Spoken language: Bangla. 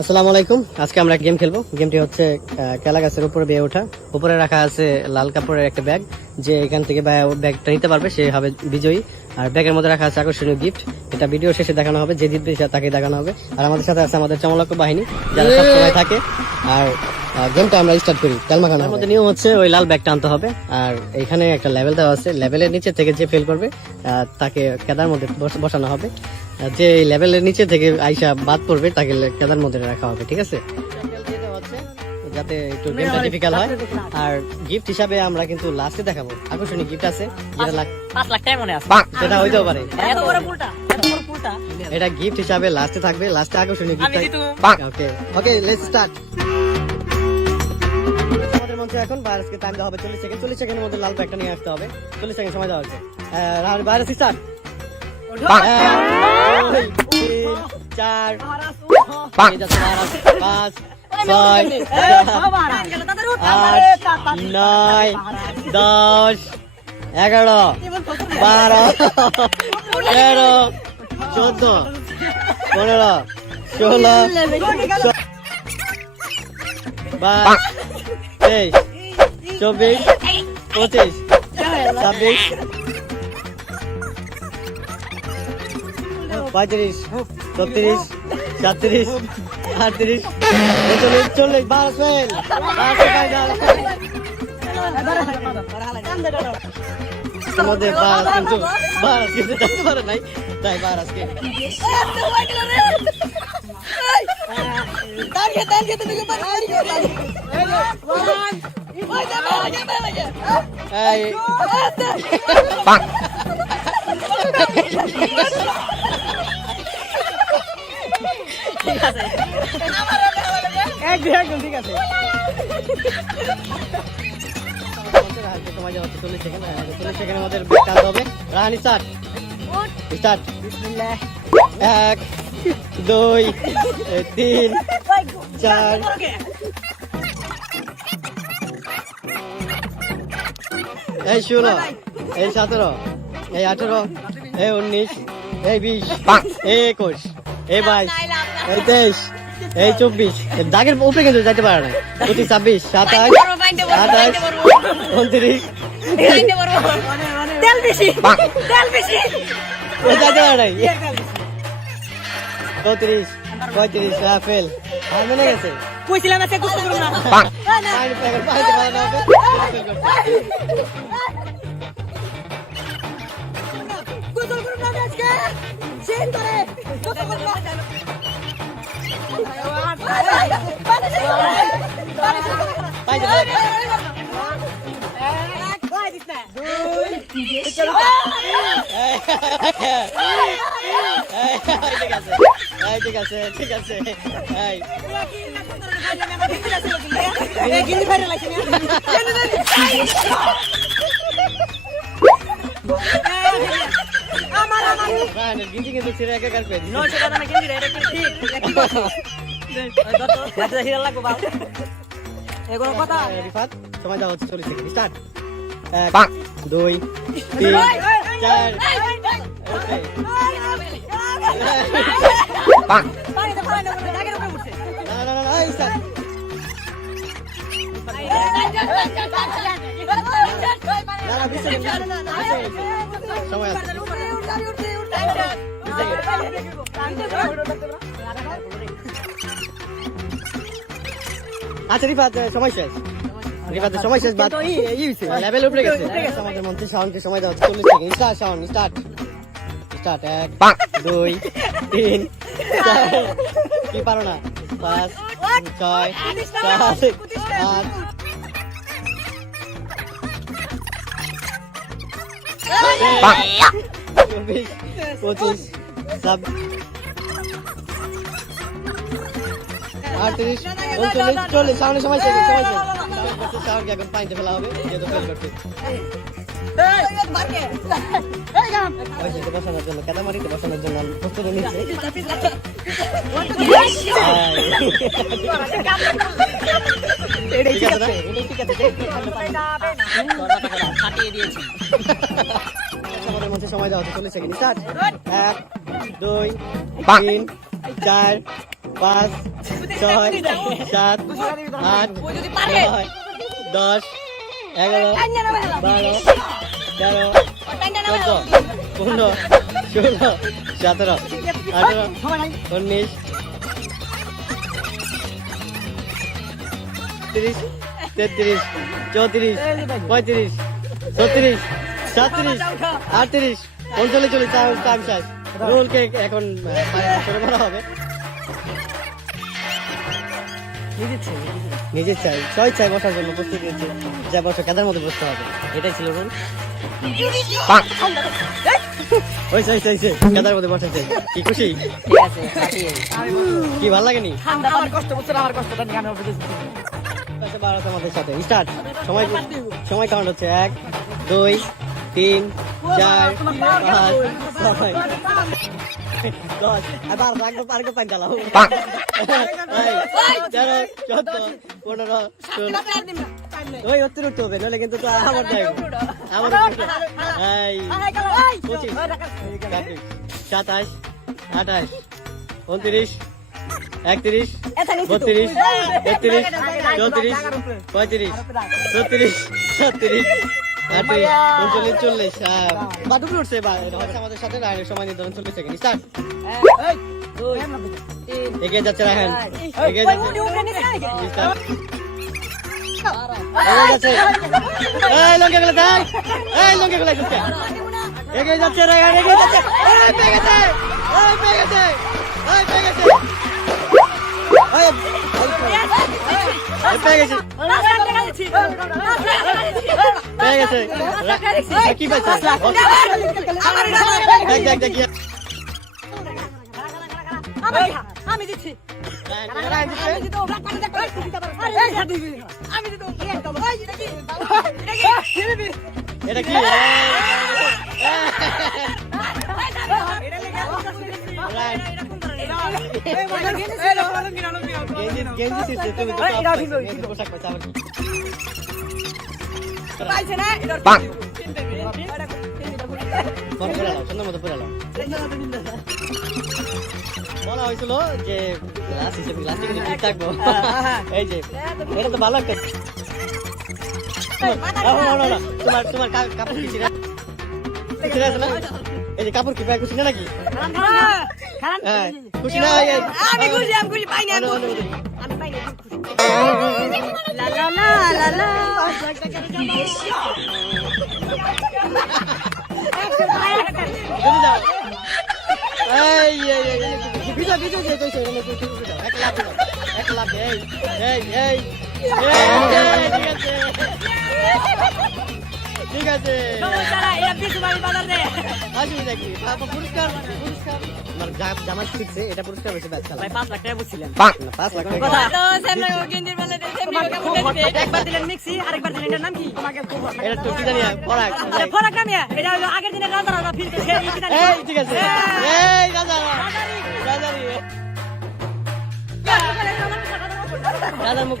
আসসালামু আলাইকুম। আজকে আমরা গেম খেলব। গেমটি হচ্ছে কেলা গাছের উপরে বেয়ে ওঠা। উপরে রাখা আছে লাল কাপড়ের একটা ব্যাগ যে এখান থেকে ব্যাগটা নিতে পারবে সে হবে বিজয়ী। আর ব্যাগের মধ্যে রাখা আছে আকর্ষণীয় গিফট এটা ভিডিও শেষে দেখানো হবে যে জিতবে তাকে দেখানো হবে। আর আমাদের সাথে আছে আমাদের চমলক্ষ বাহিনী যারা সবসময় থাকে। আর গেমটা আমরা স্টার্ট করি। তেলমা খানার মধ্যে নিয়ম হচ্ছে ওই লাল ব্যাগটা আনতে হবে। আর এখানে একটা লেভেল দেওয়া আছে। লেভেলের নিচে থেকে যে ফেল করবে তাকে কেদার মধ্যে বসানো হবে। যে লেভেলের নিচে থেকে আইসা বাদ পড়বে তাকে কেদার মধ্যে রাখা হবে ঠিক আছে? যাতে একটু গেমটা ডিফিকাল্ট হয়। আর গিফট হিসাবে আমরা কিন্তু লাস্টে দেখাবো। আকর্ষণীয় গিফট আছে যেটা লাগ- পাঁচ লাখ টাকা মনে আছে। যেটা হইতেও পারে। এত বড় পুলটা এটা গিফট হিসাবে লাস্টে থাকবে লাস্টে আকর্ষণীয় gift okay okay let's start এখন ভাইরাসকে টাইম দেওয়া হবে চল্লিশ সেকেন্ড। চল্লিশ সেকেন্ডের মধ্যে লাল ব্যাগটা নিয়ে আসতে হবে। চল্লিশ সেকেন্ড সময় দেওয়া হচ্ছে। ভাইরাস স্টার্ট চার, পাঁচ ছয় আট নয় দশ এগারো বারো তেরো চোদ্দ পনেরো ষোলো বাইশ তেইশ চব্বিশ পঁচিশ, ছাব্বিশ পঁয়ত্রিশ ছত্রিশ সাতত্রিশ আটত্রিশ চল্লিশ, বারো ফেল মধ্যে বারাস কিন্তু বারাস কিন্তু জানতে পারে নাই, তাই এই একদম ঠিক আছে তোমার যা চল্লিশ সেকেন্ড চল্লিশ সেকেন্ডের মধ্যে ব্রেক হবে রাহানি স্টার্ট স্টার্ট এক দুই তিন চার। এই ষোলো এই সতেরো এই আঠেরো এই উনিশ এই বিশ এই একুশ এই বাইশ এই তেইশ এই চব্বিশ। দাগের উপরে কিন্তু যাইতে পারে না। পঁচিশ ছাব্বিশ সাতাশ আঠাশ উনত্রিশ। তেল বেশি তেল বেশি। যাইতে পারে নাই। চৌত্রিশ পঁয়ত্রিশ ফেল আর মনে গেছে কইছিলাম না। গোসল না। আজকে। গোসল না। ঠিক আছে ঠিক আছে ঠিক আছে আমার আমার গিঞ্জি কিন্তু ছিঁড়ে একাকার করে। নয়শো টাকা না এটা ঠিক লাগবো বাবা এগুলো কথা এই, রিফাত সময় দেওয়া হচ্ছে চল্লিশ সেকেন্ড স্টার্ট এক দুই তিন চার ওকে না না আচ্ছা রিফাত সময় শেষ। রিফাতের সময় শেষ বাদ। লেভেল উপরে গেছে। আমাদের মঞ্চে শাওনকে সময় দেওয়া হচ্ছে। চল্লিশ second. Start Shaon start. Start এক দুই তিন কি পারো না? পাঁচ ছয় সাত আট। চব্বিশ পঁচিশ ছাব্বিশ। আটত্রিশ উনচল্লিশ চল্লিশ সামনে সময় শেষ সময় শেষ শাওনকে এখন পানিতে ফেলা হবে যেহেতু ফেল করছে বসানোর জন্য কাদামারিতে বসানোর জন্য আমি প্রস্তুতি নিচ্ছি সময় দেওয়া হচ্ছে চল্লিশ সেকেন্ড স্টার্ট এক দুই তিন চার পাঁচ ছয় সাত আট নয় দশ এগারো বারো তেরো চোদ্দ পনেরো ষোলো সতেরো আঠারো উনিশ তিরিশ তেত্রিশ চৌত্রিশ পঁয়ত্রিশ ছত্রিশ সাতত্রিশ আটত্রিশ উনচল্লিশ চল্লিশ টাইম শেষ। রোলকে এখন করা হবে। নিজের চাই ছয় চাই। বসার জন্য প্রস্তুতি নিচ্ছে যা বসে কাদার মধ্যে বসতে হবে? এটাই ছিল রোল কাদার মধ্যে কি খুশি? কি ভালো লাগেনি? আমার কষ্ট বুঝছ আমার কষ্টটা নিয়ে আমি অফিসে আচ্ছা, আমাদের সাথে। স্টার্ট। সময় সময় কাউন্ট হচ্ছে এক দুই তিন চার পাঁচ ছয়। দশ আর বারো আরেকবার আরেকবার পানি এই, তেরো চোদ্দ পনেরো ষোলো ওই উত্তর উঠতে হবে নইলে কিন্তু তো আমার যাইব আমার পঁচিশ ছাব্বিশ সাতাশ আঠাশ উনত্রিশ একত্রিশ বত্রিশ তেত্রিশ চৌত্রিশ পঁয়ত্রিশ ছত্রিশ ছত্রিশ উনচল্লিশ চল্লিশ বাটুকুর উঠছে আমাদের সাথে রায়নের সময় নির্ধারণ চল্লিশ সেকেন্ড স্টার্ট এগিয়ে যাচ্ছে রায়হান এগিয়ে যাচ্ছে এই লঙ্কা গুলো দেখ এই লঙ্কা গুলো এগিয়ে যাচ্ছে রায়হান এগিয়ে যাচ্ছে এই পেয়ে গেছে এই পেয়ে গেছে এই পেয়ে গেছে এই, এই পেয়ে গেছে কি ইয়ে। বলা হয়েছিল যে গ্লাস হিসেবে গ্লাসটা কিন্তু ঠিক থাকব এই যে এটা তো ভালো একটা তোমার তোমার কাপড় কি ছিঁড়া ছিঁড়া আছে না এই যে কাপড় কি পায় খুশি না নাকি হ্যাঁ খুশি না এই- এই- আমি খুশি আমি খুশি পাইনি আমি অনু- অনু- খুশি। অনু- আমি পাইনি আমি খুশি। লা লা লা লা লা যদি দাও। এই, এই, এই, এই, ভিজা, ভিজা যে কইছো, এরকম একটু একটু ভিজাও। এক লাফ দিও, এক লাফ দিও, এই, এই, এই, এই, এই, ঠিক আছে। ঠিক আছে। পুরস্কার পুরস্কার। আমার জামা শিখছে এটা পুরস্কার হয়েছে ভাই পাঁচ লাখ টাকা বুঝছিলেন। না, পাঁচ লাখ টাকা। তো সামনে গেঞ্জির দিতে। একবার দিলেন মিক্সি আরেকবার দিলেন এটার নাম কি? তোমাকে এটা তো কি জানি পড়া আরে ফরাক নামিয়া এটা হলো আগের দিনের রাজা রাজা ফিল সে এই ঠিক আছে। এই রাজা। রাজারি। রাজার। মুখ